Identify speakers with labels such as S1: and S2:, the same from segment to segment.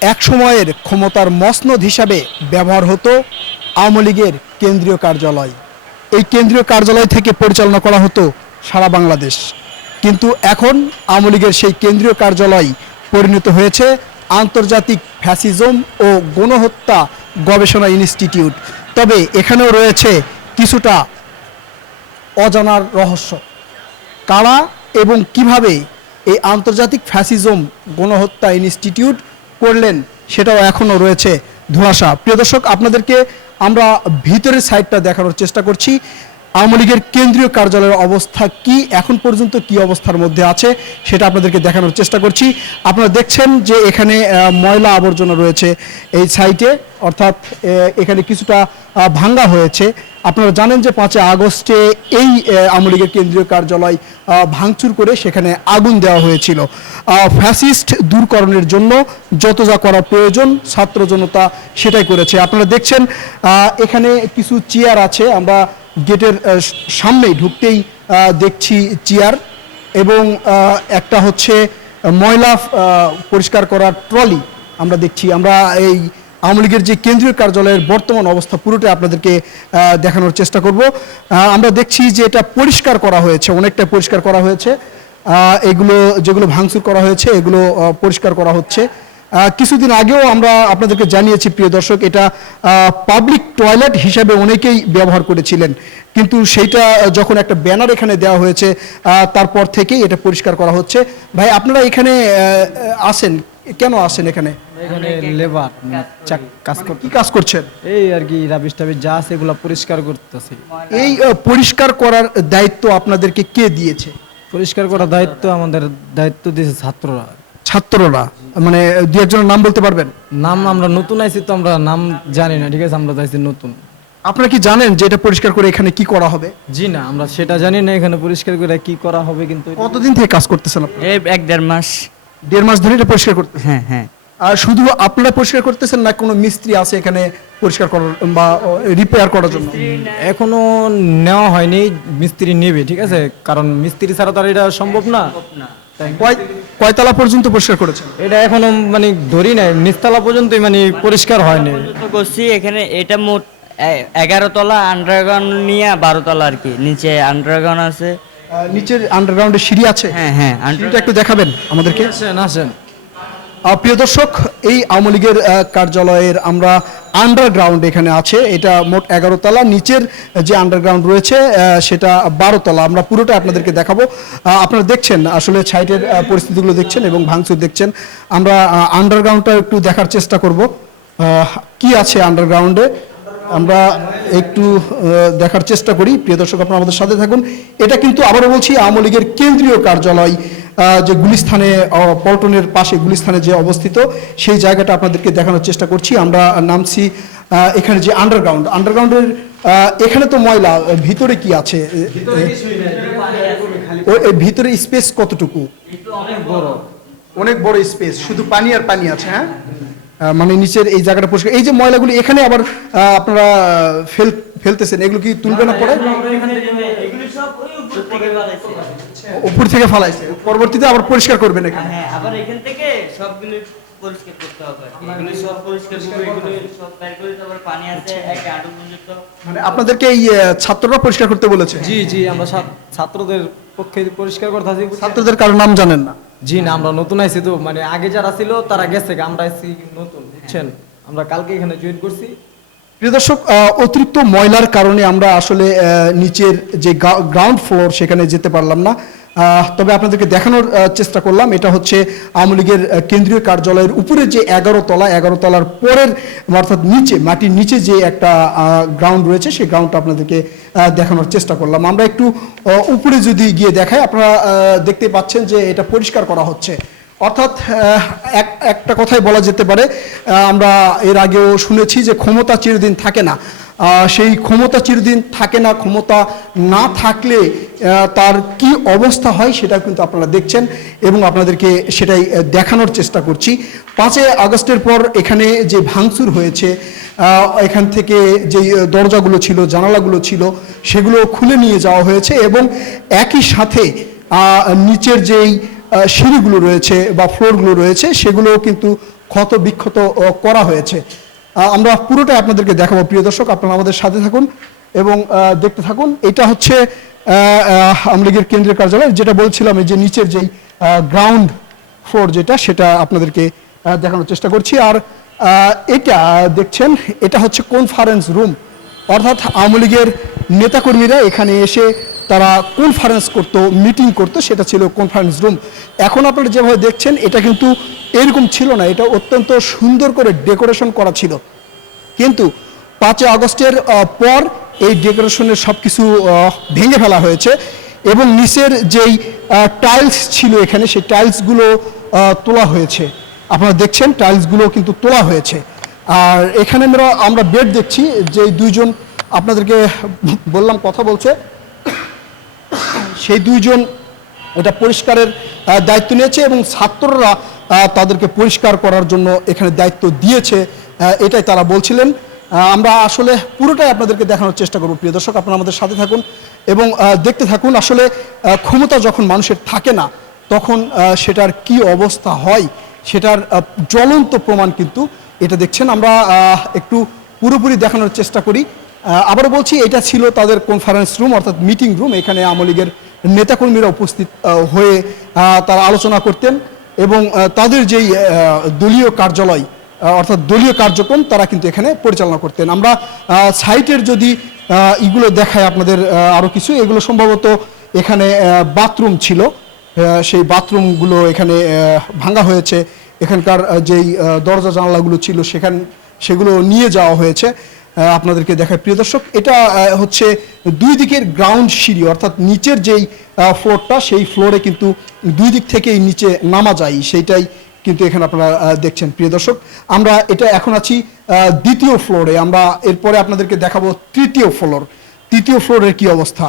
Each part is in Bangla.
S1: এক সময়ের ক্ষমতার মসনদ হিসাবে ব্যবহার হতো আওয়ামী লীগের কেন্দ্রীয় কার্যালয়। এই কেন্দ্রীয় কার্যালয় থেকে পরিচালনা করা হতো সারা বাংলাদেশ। কিন্তু এখন আওয়ামী লীগের সেই কেন্দ্রীয় কার্যালয় পরিণত হয়েছে আন্তর্জাতিক ফ্যাসিজম ও গণহত্যা গবেষণা ইনস্টিটিউট। তবে এখানেও রয়েছে কিছুটা অজানার রহস্য। কারা এবং কীভাবে এই আন্তর্জাতিক ফ্যাসিজম গণহত্যা ইনস্টিটিউট করলেন, সেটাও এখনও রয়েছে ধোঁয়াশা প্রিয় দর্শক, আপনাদেরকে আমরা ভিতরের সাইডটা দেখানোর চেষ্টা করছি। আওয়ামী লীগের কেন্দ্রীয় কার্যালয়ের অবস্থা কি, এখন পর্যন্ত কি অবস্থার মধ্যে আছে, সেটা আপনাদেরকে দেখানোর চেষ্টা করছি। আপনারা দেখছেন যে এখানে ময়লা আবর্জনা রয়েছে এই সাইটে, অর্থাৎ এখানে কিছুটা ভাঙ্গা হয়েছে। আপনারা জানেন যে পাঁচই আগস্টে এই আওয়ামী লীগের কেন্দ্রীয় কার্যালয় ভাঙচুর করে সেখানে আগুন দেওয়া হয়েছিল। ফ্যাসিস্ট দূরকরণের জন্য যত যা করা প্রয়োজন ছাত্র জনতা সেটাই করেছে। আপনারা দেখছেন এখানে কিছু চেয়ার আছে আমরা গেটের আহ, সামনেই ঢুকতেই দেখছি চেয়ার এবং একটা হচ্ছে ময়লা পরিষ্কার করার ট্রলি আমরা দেখছি। আমরা এই আওয়ামী লীগের যে কেন্দ্রীয় কার্যালয়ের বর্তমান অবস্থা পুরোটাই আপনাদেরকে দেখানোর চেষ্টা করব। আমরা দেখছি যে এটা পরিষ্কার করা হয়েছে অনেকটা পরিষ্কার করা হয়েছে। এগুলো যেগুলো ভাঙচুর করা হয়েছে, এগুলো পরিষ্কার করা হচ্ছে। কিছুদিন আগেও আমরা আপনাদেরকে জানিয়েছি, প্রিয় দর্শক, এটা পাবলিক টয়লেট হিসাবে অনেকেই ব্যবহার করেছিলেন। কিন্তু সেইটা যখন একটা ব্যানার এখানে দেওয়া হয়েছে তারপর থেকেই এটা পরিষ্কার করা হচ্ছে। ভাই, আপনারা এখানে আসেন কেন আসেন এখানে?
S2: এখানে লেবার কাজ
S1: কি কাজ করছেন
S2: এই আর কি রাবিশ টাবিশ যা আছে এগুলো পরিষ্কার করতেছে।
S1: এই পরিষ্কার করার দায়িত্ব আপনাদেরকে কে দিয়েছে?
S2: পরিষ্কার করার দায়িত্ব আমাদের দায়িত্ব দিয়েছে ছাত্ররা।
S1: ছাত্ররা মানে দু একজনের নাম বলতে পারবেন?
S2: নাম আমরা নতুন আইছি তো আমরা নাম জানি না ঠিক আছে? আমরা চাইছি নতুন।
S1: আপনারা কি জানেন যে এটা পরিষ্কার করে এখানে কি করা হবে?
S2: জি না আমরা সেটা জানি না এখানে পরিষ্কার করে কি করা হবে কিন্তু
S1: কতদিন থেকে কাজ করতেছেন আপনারা?
S3: এই এক দেড় মাস।
S1: দেড় মাস ধরে এটা পরিষ্কার করতে
S3: হ্যাঁ হ্যাঁ।
S1: আর শুধু আপনারা পরিষ্কার করতেছেন না কোনো মিস্ত্রি আছে এখানে পরিষ্কার করার বা রিপেয়ার করার জন্য?
S2: এখনও নেওয়া হয়নি মিস্ত্রি নেবে ঠিক আছে? কারণ মিস্ত্রি ছাড়া তো আর এটা সম্ভব না।
S1: কয়- কয়তলা পর্যন্ত পরিষ্কার করেছেন?
S2: এটা এখনও মানে ধরি নাই নিচতলা পর্যন্তই মানে পরিষ্কার হয়নি।
S3: করছি এখানে এটা মোট এগারো তলা আন্ডারগ্রাউন্ড নিয়ে বারো তলা আর কি নিচে আন্ডারগ্রাউন্ড আছে।
S1: নিচের আন্ডারগ্রাউন্ডে সিঁড়ি আছে?
S3: হ্যাঁ হ্যাঁ
S1: একটু দেখাবেন আমাদেরকে।
S2: আসেন আসেন।
S1: প্রিয় দর্শক, এই আওয়ামী লীগের কার্যালয়ের আমরা আন্ডারগ্রাউন্ড এখানে আছে। এটা মোট এগারো তলা। নিচের যে আন্ডারগ্রাউন্ড রয়েছে সেটা বারো তলা। আমরা পুরোটা আপনাদেরকে দেখাবো। আপনারা দেখছেন, আসলে সাইটের পরিস্থিতিগুলো দেখছেন এবং ভাঙচুর দেখছেন। আমরা আন্ডারগ্রাউন্ডটা একটু দেখার চেষ্টা করব। কি আছে আন্ডারগ্রাউন্ডে আমরা একটু দেখার চেষ্টা করি। প্রিয় দর্শক, আপনারা আমাদের সাথে থাকুন। এটা কিন্তু আবারও বলছি, আওয়ামী লীগের কেন্দ্রীয় কার্যালয়। যে গুলিস্থানে পল্টনের পাশে গুলিস্থানে যে অবস্থিত সেই জায়গাটা আপনাদেরকে দেখানোর চেষ্টা করছি। আমরা নামছি এখানে যে আন্ডারগ্রাউন্ড আন্ডারগ্রাউন্ডের এখানে তো ময়লা ভিতরে কি আছে? ভিতরে স্পেস কতটুকু? অনেক বড়। স্পেস শুধু পানি আর পানি আছে হ্যাঁ? মানে নিচের এই জায়গাটা পরিষ্কার। এই যে ময়লাগুলি এখানে আবার আহ, আপনারা ফেল ফেলতেছেন এগুলো কি তুলবে না পরে? উপর থেকে ফালাইছে। পরবর্তীতে আবার পরিষ্কার করবেন এখানে।
S3: হ্যাঁ আবার এখান থেকে সবগুলো পরিষ্কার করতে হবে। এগুলো সব পরিষ্কার এগুলো সব বের করে তারপর পানি আছে একটা আটু পর্যন্ত
S1: মানে আপনাদেরকে এই ছাত্ররা পরিষ্কার করতে বলেছে?
S2: জি জি আমরা ছাত্রদের পক্ষে পরিষ্কার করতে আছি।
S1: ছাত্রদের কারও নাম জানেন না।
S2: জি না আমরা নতুন আইছি তো মানে আগে যারা ছিল তারা গেছে আমরা আইছি নতুন বুঝছেন? আমরা কালকে এখানে জয়েন করছি।
S1: প্রিয় দর্শক আহ, অতিরিক্ত ময়লার কারণে আমরা আসলে আহ, নিচের যে গ্রাউন্ড ফ্লোর সেখানে যেতে পারলাম না। তবে আপনাদেরকে দেখানোর চেষ্টা করলাম। এটা হচ্ছে আওয়ামী লীগের কেন্দ্রীয় কার্যালয়ের উপরে যে এগারো তলা, এগারো তলার পরের, অর্থাৎ নিচে, মাটির নিচে যে একটা গ্রাউন্ড রয়েছে, সেই গ্রাউন্ডটা আপনাদেরকে দেখানোর চেষ্টা করলাম। আমরা একটু উপরে যদি গিয়ে দেখাই, আপনারা দেখতে পাচ্ছেন যে এটা পরিষ্কার করা হচ্ছে। অর্থাৎ এক, একটা কথাই বলা যেতে পারে আমরা এর আগেও শুনেছি যে ক্ষমতা চিরদিন থাকে না। সেই ক্ষমতা চিরদিন থাকে না, ক্ষমতা না থাকলে তার কি অবস্থা হয় সেটা কিন্তু আপনারা দেখছেন এবং আপনাদেরকে সেটাই দেখানোর চেষ্টা করছি। পাঁচই আগস্টের পর এখানে যে ভাঙচুর হয়েছে এখান থেকে যে দরজাগুলো ছিল, জানালাগুলো ছিল, সেগুলো খুলে নিয়ে যাওয়া হয়েছে এবং একই সাথে নিচের যেই সিঁড়িগুলো রয়েছে বা ফ্লোরগুলো রয়েছে সেগুলোও কিন্তু ক্ষত বিক্ষত করা হয়েছে। আমরা পুরোটাই আপনাদেরকে দেখাবো। প্রিয় দর্শক আপনারা আমাদের সাথে থাকুন এবং দেখতে থাকুন। এটা হচ্ছে আহ, আহ, আওয়ামী লীগের কেন্দ্রীয় কার্যালয় যেটা বলছিলাম যে নিচের যেই গ্রাউন্ড ফ্লোর যেটা সেটা আপনাদেরকে দেখানোর চেষ্টা করছি। আর এটা দেখছেন এটা হচ্ছে কনফারেন্স রুম অর্থাৎ আওয়ামী লীগের নেতাকর্মীরা এখানে এসে তারা কনফারেন্স করত মিটিং করত, সেটা ছিল কনফারেন্স রুম এখন আপনারা যেভাবে দেখছেন, এটা কিন্তু এরকম ছিল না, এটা অত্যন্ত সুন্দর করে ডেকোরেশন করা ছিল। কিন্তু পাঁচই আগস্টের পর এই ডেকোরেশনের সব কিছু ভেঙে ফেলা হয়েছে এবং নিচের যেই টাইলস ছিল এখানে, সেই টাইলসগুলো তোলা হয়েছে। আপনারা দেখছেন টাইলসগুলো কিন্তু তোলা হয়েছে। আর এখানে আমরা আমরা বেড দেখছি যে দুইজন আপনাদেরকে বললাম, কথা বলছে সেই দুইজন এটা পরিষ্কারের দায়িত্ব নিয়েছে এবং ছাত্ররা তাদেরকে পরিষ্কার করার জন্য এখানে দায়িত্ব দিয়েছে। এটাই তারা বলছিলেন। আমরা আসলে পুরোটাই আপনাদেরকে দেখানোর চেষ্টা করব। প্রিয় দর্শক, আপনারা আমাদের সাথে থাকুন এবং দেখতে থাকুন আসলে ক্ষমতা যখন মানুষের থাকে না, তখন সেটার কি অবস্থা হয়, সেটার জ্বলন্ত প্রমাণ কিন্তু এটা দেখছেন। আমরা একটু পুরোপুরি দেখানোর চেষ্টা করি। আবারও বলছি, এটা ছিল তাদের কনফারেন্স রুম অর্থাৎ মিটিং রুম এখানে আওয়ামী লীগের নেতাকর্মীরা উপস্থিত হয়ে তারা আলোচনা করতেন এবং তাদের যেই দলীয় কার্যালয় অর্থাৎ দলীয় কার্যক্রম, তারা কিন্তু এখানে পরিচালনা করতেন। আমরা সাইটের যদি ইগুলো দেখায় আপনাদের আরও কিছু, এগুলো সম্ভবত এখানে বাথরুম ছিল। সেই বাথরুমগুলো এখানে ভাঙা হয়েছে। এখানকার যেই দরজা জানালাগুলো ছিল, সেখান, সেগুলো নিয়ে যাওয়া হয়েছে। আপনাদেরকে দেখায়। প্রিয় দর্শক, এটা হচ্ছে দুই দিকের গ্রাউন্ড সিঁড়ি, অর্থাৎ নিচের যেই ফ্লোরটা সেই ফ্লোরে কিন্তু দুই দিক থেকেই নিচে নামা যায়। সেইটাই কিন্তু এখানে আপনারা দেখছেন। প্রিয় দর্শক, আমরা এটা এখন আছি দ্বিতীয় ফ্লোরে আমরা এরপরে আপনাদেরকে দেখাবো তৃতীয় ফ্লোর তৃতীয় ফ্লোরের কি অবস্থা?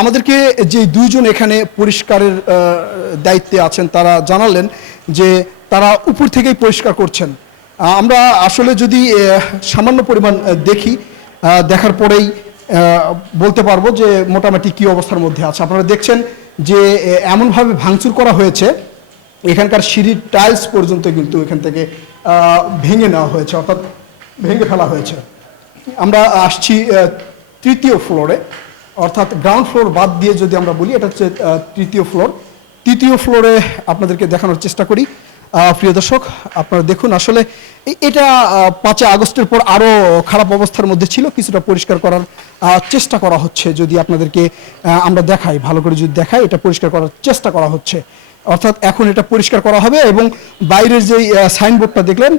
S1: আমাদেরকে যে দুইজন এখানে পরিষ্কারের দায়িত্বে আছেন, তারা জানালেন যে তারা উপর থেকেই পরিষ্কার করছেন। আমরা আসলে যদি সামান্য পরিমাণ দেখি দেখার পরেই বলতে পারব যে মোটামুটি কি অবস্থার মধ্যে আছে। আপনারা দেখছেন যে এমনভাবে ভাঙচুর করা হয়েছে, এখানকার সিঁড়ির টাইলস পর্যন্ত কিন্তু এখান থেকে ভেঙে নেওয়া হয়েছে, অর্থাৎ ভেঙে ফেলা হয়েছে। আমরা আসছি তৃতীয় ফ্লোরে, অর্থাৎ গ্রাউন্ড ফ্লোর বাদ দিয়ে যদি আমরা বলি, এটা হচ্ছে তৃতীয় ফ্লোর। তৃতীয় ফ্লোরে আপনাদেরকে দেখানোর চেষ্টা করি। প্রিয় দর্শক, আপনারা দেখুন, আসলে এটা পাঁচই আগস্টের পর আরও খারাপ অবস্থার মধ্যে ছিল, কিছুটা পরিষ্কার করার চেষ্টা করা হচ্ছে যদি আপনাদেরকে আমরা দেখাই, ভালো করে যদি দেখাই, এটা পরিষ্কার করার চেষ্টা করা হচ্ছে। অর্থাৎ এখন এটা পরিষ্কার করা হবে এবং বাইরের যে সাইনবোর্ডটা দেখলেন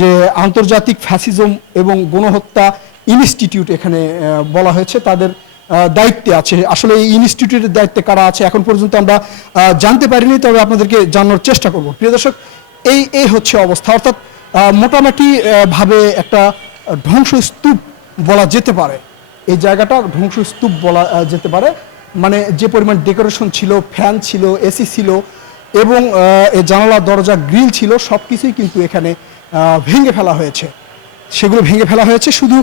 S1: যে আন্তর্জাতিক ফ্যাসিজম এবং গণহত্যা ইনস্টিটিউট এখানে বলা হয়েছে, তাদের দায়িত্বে আছে। আসলে এই ইনস্টিটিউটের দায়িত্বে কারা আছে এখন পর্যন্ত আমরা জানতে পারিনি, তবে আপনাদেরকে জানানোর চেষ্টা করব। প্রিয় দর্শক, এই এই হচ্ছে অবস্থা। অর্থাৎ মোটামুটি ভাবে একটা ধ্বংসস্তূপ বলা যেতে পারে। এই জায়গাটা ধ্বংসস্তূপ বলা যেতে পারে। মানে যে পরিমাণ ডেকোরেশন ছিল ফ্যান ছিল এসি ছিল, এবং জানালা দরজা গ্রিল ছিল সব কিছুই কিন্তু এখানে ভেঙে ফেলা হয়েছে। সেগুলো ভেঙে ফেলা হয়েছে, শুধু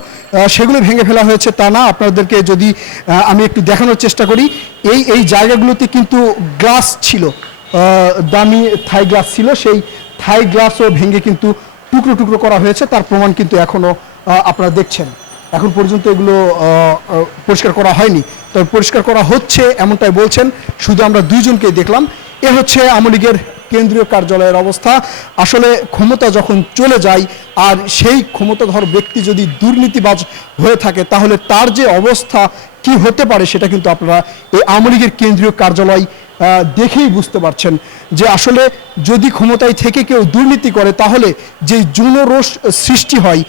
S1: সেগুলো ভেঙে ফেলা হয়েছে তা না, আপনাদেরকে যদি আমি একটু দেখানোর চেষ্টা করি, এই এই জায়গাগুলোতে কিন্তু গ্লাস ছিল দামি থাই গ্লাস ছিল, সেই থাই গ্লাসও ভেঙে কিন্তু টুকরো টুকরো করা হয়েছে, তার প্রমাণ কিন্তু এখনও আপনারা দেখছেন। এখন পর্যন্ত এগুলো পরিষ্কার করা হয়নি। তবে পরিষ্কার করা হচ্ছে, এমনটাই বলছেন, শুধু আমরা দুইজনকে দেখলাম। এ হচ্ছে আওয়ামী লীগের কেন্দ্রীয় কার্যালয়ের অবস্থা। আসলে ক্ষমতা যখন চলে যায়, আর সেই ক্ষমতাধর ব্যক্তি যদি দুর্নীতিবাজ হয়ে থাকে, তাহলে তার যে অবস্থা কি হতে পারে সেটা কিন্তু আপনারা এই আওয়ামী লীগের কেন্দ্রীয় কার্যালয় দেখেই বুঝতে পারছেন যে আসলে যদি ক্ষমতায় থেকে কেউ দুর্নীতি করে, তাহলে যে জুনরোষ সৃষ্টি হয়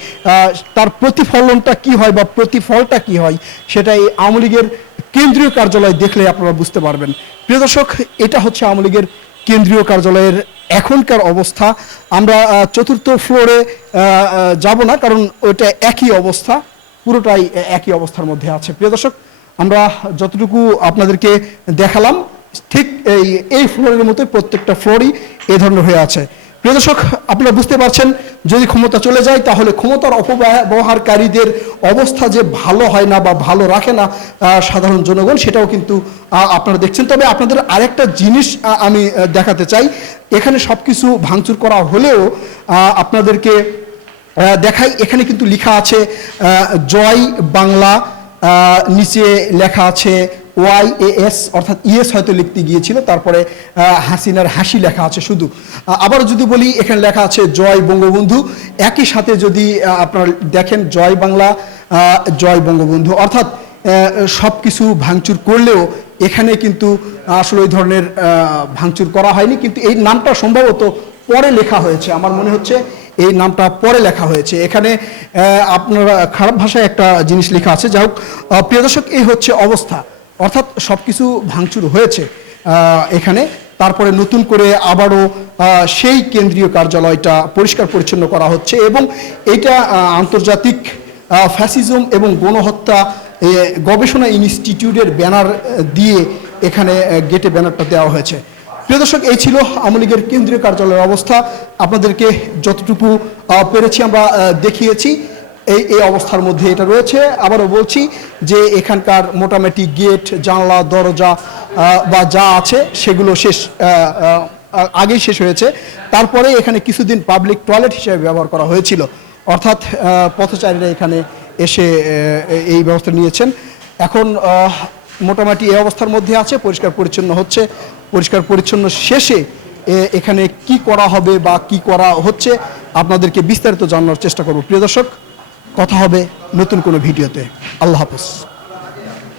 S1: তার প্রতিফলনটা কি হয় বা প্রতিফলটা কি হয়, সেটা এই আওয়ামী লীগের কেন্দ্রীয় কার্যালয় দেখলে আপনারা বুঝতে পারবেন। প্রিয় দর্শক, এটা হচ্ছে আওয়ামী লীগের কেন্দ্রীয় কার্যালয়ের এখনকার অবস্থা। আমরা চতুর্থ ফ্লোরে যাব না, কারণ ওইটা একই অবস্থা, পুরোটাই একই অবস্থার মধ্যে আছে। প্রিয় দর্শক, আমরা যতটুকু আপনাদেরকে দেখালাম, ঠিক এই এই ফ্লোরের মতোই প্রত্যেকটা ফ্লোরই এ ধরনের হয়ে আছে। প্রিয় দর্শক, আপনারা বুঝতে পারছেন, যদি ক্ষমতা চলে যায়, তাহলে ক্ষমতার অপব্যবহারকারীদের অবস্থা যে ভালো হয় না বা ভালো রাখে না সাধারণ জনগণ, সেটাও কিন্তু আপনারা দেখছেন। তবে আপনাদের আরেকটা জিনিস আমি দেখাতে চাই। এখানে সব কিছু ভাঙচুর করা হলেও আপনাদেরকে দেখাই। এখানে কিন্তু লেখা আছে জয় বাংলা নিচে লেখা আছে ওয়াই এস অর্থাৎ ইএস হয়তো লিখতে গিয়েছিল, তারপরে হাসিনার হাসি লেখা আছে শুধু। আবার যদি বলি, এখানে লেখা আছে জয় বঙ্গবন্ধু। একই সাথে যদি আপনার দেখেন, জয় বাংলা জয় বঙ্গবন্ধু। অর্থাৎ সব কিছু ভাঙচুর করলেও এখানে কিন্তু আসলে ওই ধরনের ভাঙচুর করা হয়নি। কিন্তু এই নামটা সম্ভবত পরে লেখা হয়েছে। আমার মনে হচ্ছে এই নামটা পরে লেখা হয়েছে। এখানে আপনারা খারাপ ভাষায় একটা জিনিস লেখা আছে। যাই হোক প্রিয় দর্শক, এই হচ্ছে অবস্থা। অর্থাৎ সব কিছু ভাঙচুর হয়েছে এখানে। তারপরে নতুন করে আবারও সেই কেন্দ্রীয় কার্যালয়টা পরিষ্কার পরিচ্ছন্ন করা হচ্ছে এবং এটা আন্তর্জাতিক ফ্যাসিজম এবং গণহত্যা গবেষণা ইনস্টিটিউটের ব্যানার দিয়ে এখানে গেটে ব্যানারটা দেওয়া হয়েছে। প্রিয় দর্শক, এই ছিল আওয়ামী লীগের কেন্দ্রীয় কার্যালয়ের অবস্থা। আপনাদেরকে যতটুকু পেরেছি আমরা দেখিয়েছি, এই এই অবস্থার মধ্যে এটা রয়েছে। আবারও বলছি যে এখানকার মোটামুটি গেট, জানলা, দরজা বা যা আছে, সেগুলো শেষ আগেই শেষ হয়েছে। তারপরে এখানে কিছুদিন পাবলিক টয়লেট হিসেবে ব্যবহার করা হয়েছিল। অর্থাৎ পথচারীরা এখানে এসে এই ব্যবস্থা নিয়েছেন। এখন মোটামুটি এই অবস্থার মধ্যে আছে, পরিষ্কার পরিচ্ছন্ন হচ্ছে। পরিষ্কার পরিচ্ছন্ন শেষে এখানে কি করা হবে বা কি করা হচ্ছে, আপনাদেরকে বিস্তারিত জানানোর চেষ্টা করব। প্রিয় দর্শক, কথা হবে নতুন কোনো ভিডিওতে। আল্লাহ হাফেজ।